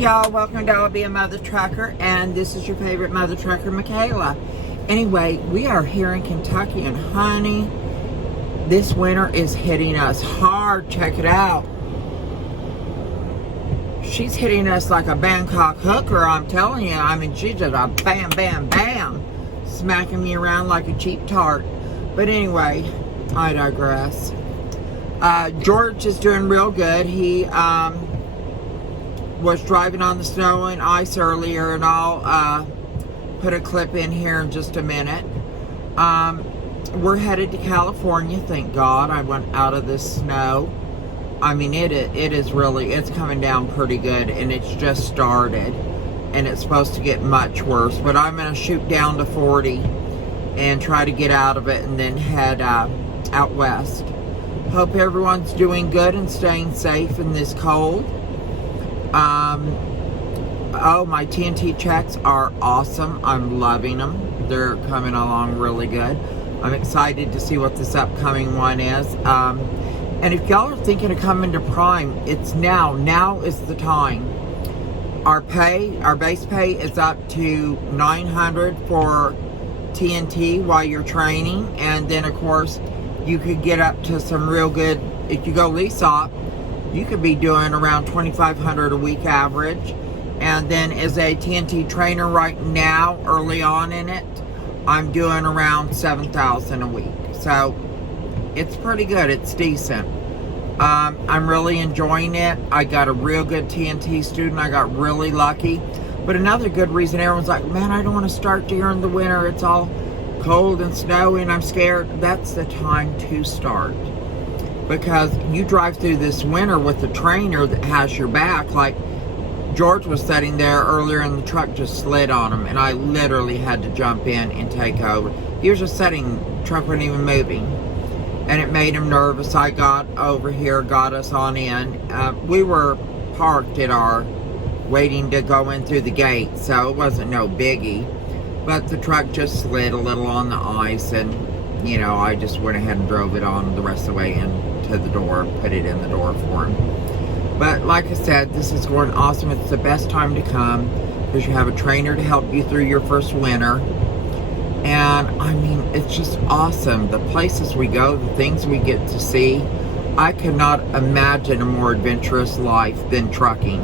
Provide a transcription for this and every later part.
y'all, welcome to I'll Be a Mother Trucker, and this is your favorite mother trucker, Michaela. Anyway, we are here in Kentucky, and honey, this winter is hitting us hard. Check it out. She's hitting us like a Bangkok hooker, I'm telling you. I mean, she's just a bam, bam, bam, smacking me around like a cheap tart. But anyway, I digress. George is doing real good. He was driving on the snow and ice earlier, and I'll put a clip in here in just a minute. We're headed to California, thank God. I went out of this snow. I mean, it is really, it's coming down pretty good, and it's just started, and it's supposed to get much worse. But I'm going to shoot down to 40 and try to get out of it and then head out west. Hope everyone's doing good and staying safe in this cold. Oh, my TNT checks are awesome. I'm loving them. They're coming along really good. I'm excited to see what this upcoming one is. And if y'all are thinking of coming to Prime, it's now. Now is the time. Our base pay is up to $900 for TNT while you're training. And then, of course, you could get up to some real good, if you go lease op, you could be doing around $2,500 a week average. And then as a TNT trainer right now, early on in it, I'm doing around $7,000 a week. So it's pretty good. It's decent. I'm really enjoying it. I got a real good TNT student. I got really lucky. But another good reason, everyone's like, man, I don't want to start during the winter. It's all cold and snowy and I'm scared. That's the time to start. Because you drive through this winter with a trainer that has your back. Like George was sitting there earlier and the truck just slid on him, and I literally had to jump in and take over. He was just sitting, the truck wasn't even moving, and it made him nervous. I got over here, got us on in. We were parked at our, waiting to go in through the gate, so it wasn't no biggie, but the truck just slid a little on the ice, and you know, I just went ahead and drove it on the rest of the way into the door, put it in the door for him. But like I said, this is going awesome. It's the best time to come because you have a trainer to help you through your first winter. And I mean, it's just awesome. The places we go, the things we get to see. I cannot imagine a more adventurous life than trucking.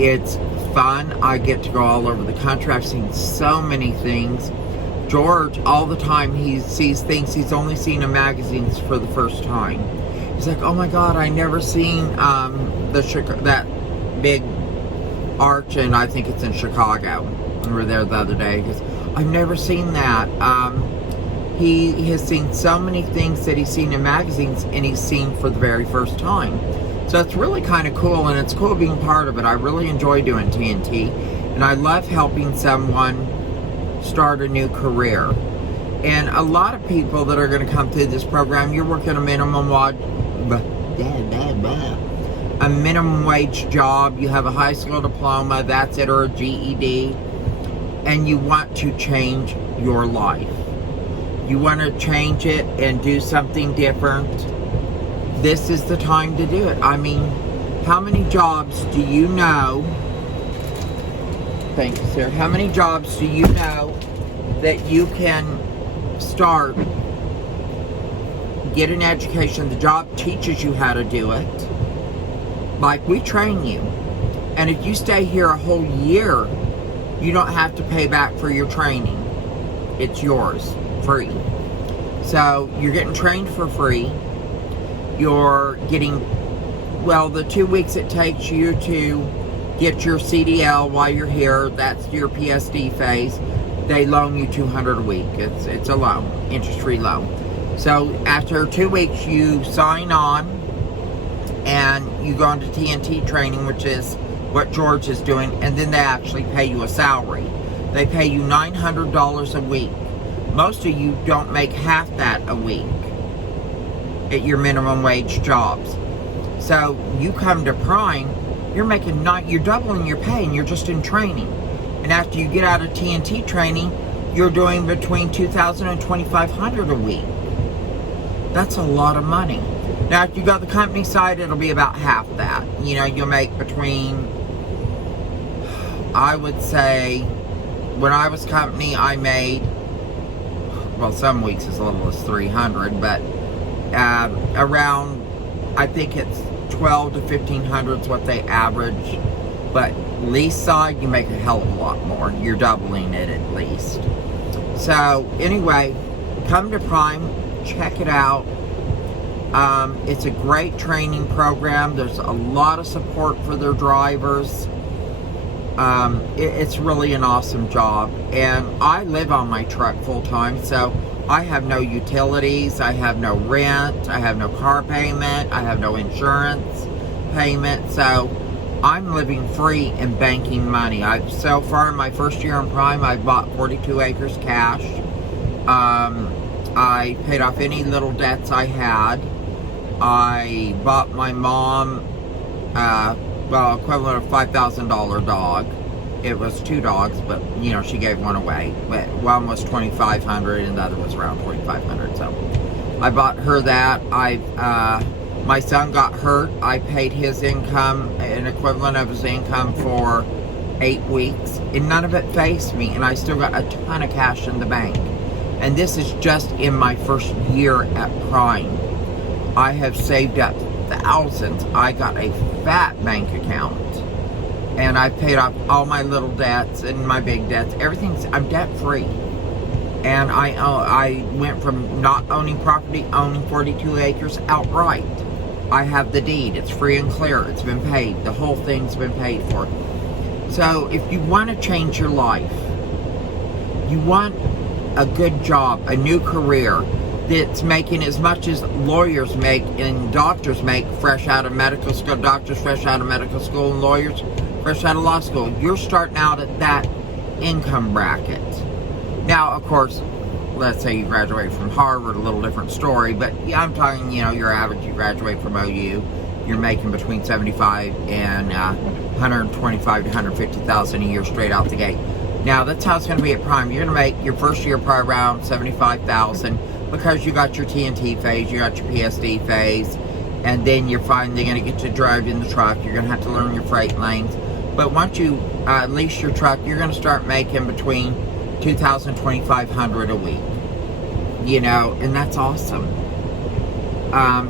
It's fun. I get to go all over the country. I've seen so many things. George, all the time, he sees things he's only seen in magazines for the first time. He's like, oh my God, I never seen that big arch, and I think it's in Chicago. We were there the other day. He goes, I've never seen that. He has seen so many things that he's seen in magazines, and he's seen for the very first time. So it's really kind of cool, and it's cool being part of it. I really enjoy doing TNT, and I love helping someone start a new career. And a lot of people that are going to come through this program, you're working a minimum wage job, you have a high school diploma, that's it, or a GED, and you want to change your life. You want to change it and do something different. This is the time to do it. I mean, how many jobs do you know? Thank you, sir. How many jobs do you know that you can start, get an education, the job teaches you how to do it, like we train you, and if you stay here a whole year, you don't have to pay back for your training. It's yours, free. So you're getting trained for free. You're getting, well, the 2 weeks it takes you to get your CDL while you're here, that's your PSD phase. They loan you $200 a week. It's a loan, interest-free loan. So after 2 weeks, you sign on and you go into TNT training, which is what George is doing, and then they actually pay you a salary. They pay you $900 a week. Most of you don't make half that a week at your minimum wage jobs. So you come to Prime, you're doubling your pay, and you're just in training. And after you get out of TNT training, you're doing between $2,000 and $2,500 a week. That's a lot of money. Now, if you go the company side, it'll be about half that. You know, you'll make between I would say when I was company, I made, well, some weeks as little as 300, but around, I think it's 12 to 1500 is what they average. But lease side, you make a hell of a lot more. You're doubling it at least. So anyway, come to Prime, check it out. It's a great training program. There's a lot of support for their drivers. It's really an awesome job. And I live on my truck full time, so I have no utilities, I have no rent, I have no car payment, I have no insurance payment, so I'm living free and banking money. So far in my first year in Prime, I bought 42 acres cash. I paid off any little debts I had. I bought my mom, equivalent of $5,000 dog. It was 2 dogs, but she gave one away. But one was $2,500 and the other was around $2,500. So I bought her that. My son got hurt. I paid his income, an equivalent of his income, for 8 weeks, and none of it faced me, and I still got a ton of cash in the bank. And this is just in my first year at Prime. I have saved up thousands. I got a fat bank account, and I paid off all my little debts and my big debts. I'm debt free. And I went from not owning property, owning 42 acres outright. I have the deed. It's free and clear. It's been paid. The whole thing's been paid for. So if you want to change your life, you want a good job, a new career that's making as much as lawyers make and doctors make fresh out of medical school, doctors fresh out of medical school, and lawyers fresh out of law school. You're starting out at that income bracket. Now, of course, let's say you graduate from Harvard, a little different story, but yeah, I'm talking, your average, you graduate from OU, you're making between 75 and 125 to 150,000 a year straight out the gate. Now, that's how it's going to be at Prime. You're going to make your first year probably around 75,000 because you got your TNT phase, you got your PSD phase, and then you're finally going to get to drive in the truck. You're going to have to learn your freight lanes. But once you lease your truck, you're going to start making between $2,000 and $2,500 a week. And that's awesome.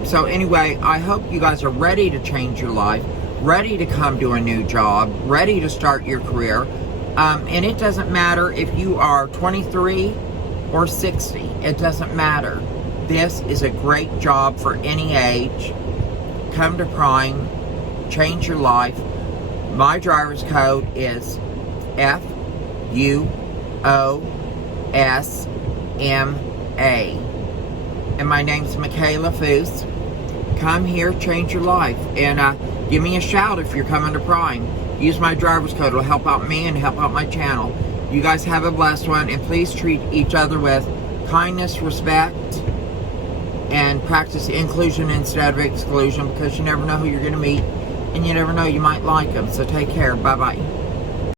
So anyway, I hope you guys are ready to change your life, ready to come to a new job, ready to start your career. And it doesn't matter if you are 23 or 60. It doesn't matter. This is a great job for any age. Come to Prime, change your life. My driver's code is FUOSMA. And my name's Michaela Foose. Come here, change your life. And give me a shout if you're coming to Prime. Use my driver's code. It'll help out me and help out my channel. You guys have a blessed one. And please treat each other with kindness, respect, and practice inclusion instead of exclusion, because you never know who you're going to meet. And you never know, you might like them. So take care. Bye-bye.